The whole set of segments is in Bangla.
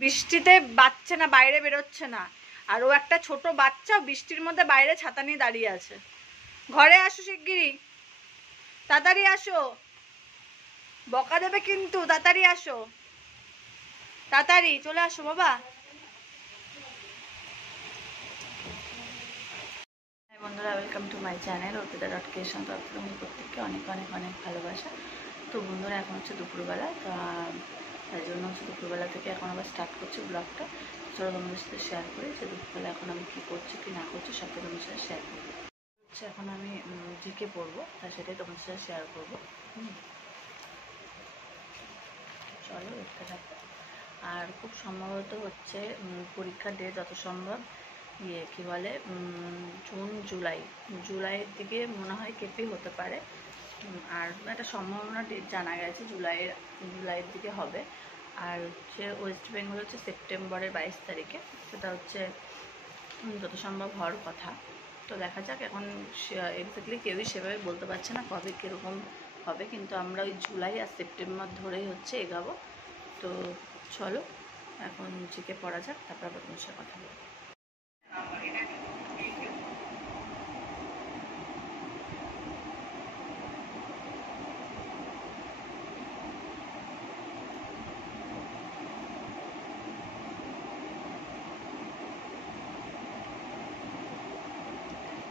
বৃষ্টিতে বাচ্চা না, বাইরে বেরোচ্ছে না। আর ও একটা ছোট বাচ্চা, বৃষ্টির মধ্যে বাইরে ছাতা নিয়ে দাঁড়িয়ে আছে। ঘরে আসো শিগগিরই, তাড়াতাড়ি আসো, বকা দেবে কিন্তু। তাড়াতাড়ি আসো, তাড়াতাড়ি চলে আসো বাবা। বন্ধুরা, ওয়েলকাম টু মাই চ্যানেল অর্পিতা.ক্রিয়েশন। তো আপনাদের প্রত্যেককে অনেক অনেক অনেক ভালোবাসা। তো বন্ধুরা, এখন হচ্ছে দুপুরবেলা, তো তাই জন্য হচ্ছে দুপুরবেলা থেকে এখন আবার স্টার্ট করছি ব্লগটা। চলো তোমাদের সাথে শেয়ার করি যে দুপুরবেলা এখন আমি কী করছি কি না করছি, সব তোমাদের সাথে শেয়ার করবো। হচ্ছে এখন আমি জিকে পড়বো, তার সেটাই তোমাদের সাথে শেয়ার করবো। চলো দেখতে থাকো। আর খুব সম্ভবত হচ্ছে পরীক্ষার ডেট যত সম্ভব কী বলে জুন জুলাইয়ের দিকে মনে হয় কেপি হতে পারে। আর একটা সম্ভাবনা ডেট জানা গেছে জুলাইয়ের দিকে হবে। আর হচ্ছে ওয়েস্ট বেঙ্গল হচ্ছে সেপ্টেম্বরের 22 তারিখে, সেটা হচ্ছে যত সম্ভব হওয়ার কথা। তো দেখা যাক, এখন এক্স্যাক্টলি কেউই সেভাবে বলতে পারছে না কবে কীরকম হবে, কিন্তু আমরা ওই জুলাই আর সেপ্টেম্বর ধরেই হচ্ছে এগাবো। তো চলো এখন জিকে পড়া যাক, তারপর আবার তোমার সাথে কথা বলবো।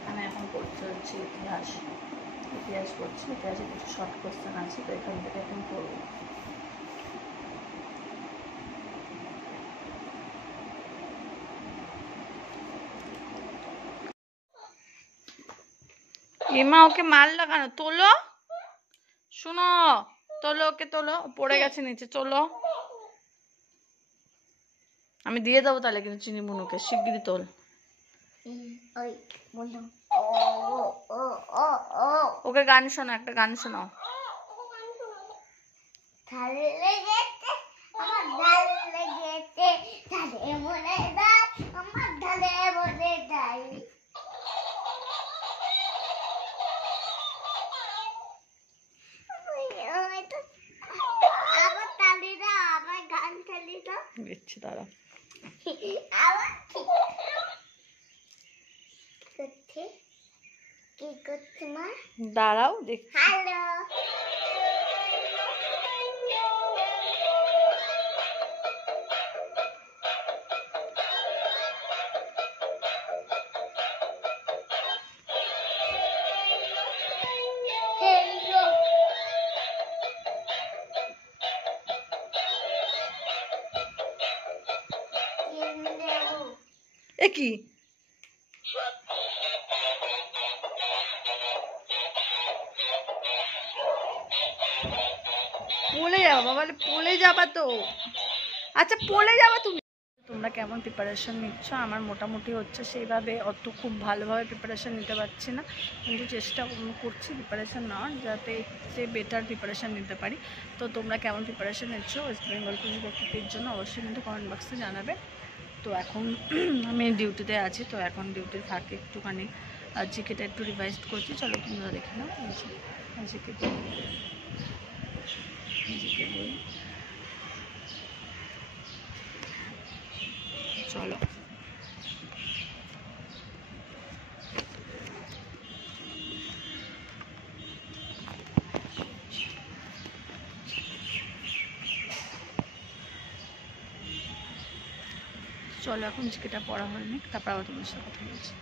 আমি এখন পড়তে হচ্ছে ইতিহাস পড়ছি। ইতিহাসে কিছু শর্ট কোয়েশ্চেন আছে, তো এখান থেকে এখন পড়বো। এমা ওকে মাল লাগানো, তোলো, শুনো, তোলো ওকে, তোলো, পড়ে গেছে নিচে, চলো। আমি দিয়ে দেবো তাহলে কিন্তু চিনি বুনুকে, শিগগিরই তোল। ওকে গান শোনো, একটা গান শোনাও। দিচ্ছি, দাঁড়াও। দাঁড়াও দেখছি। এ কি পড়ে যাবা বলে, পড়ে যাবা তো। আচ্ছা পড়ে যাবা তুমি। তোমরা কেমন প্রিপারেশন নিচ্ছ? আমার মোটামুটি হচ্ছে সেইভাবে, অত খুব ভালোভাবে প্রিপারেশন নিতে পারছি না, কিন্তু চেষ্টা করছি প্রিপারেশন নেওয়ার, যাতে বেটার প্রিপারেশন নিতে পারি। তো তোমরা কেমন প্রিপারেশন নিচ্ছ ওয়েস্ট বেঙ্গল পুলিশ ভর্তির জন্য অবশ্যই কিন্তু কমেন্ট বক্সে জানাবে। তো এখন আমি ডিউটিতে আছি, তো এখন ডিউটির ফাঁকে একটুখানি জিকেটা একটু রিভাইজ করছি। চলো তোমরা দেখে নাও। জিকে বই, চলো। চলো এখন জিকেটা পড়া হয়নি, তারপর আবার তোমার সাথে কথা বলছি।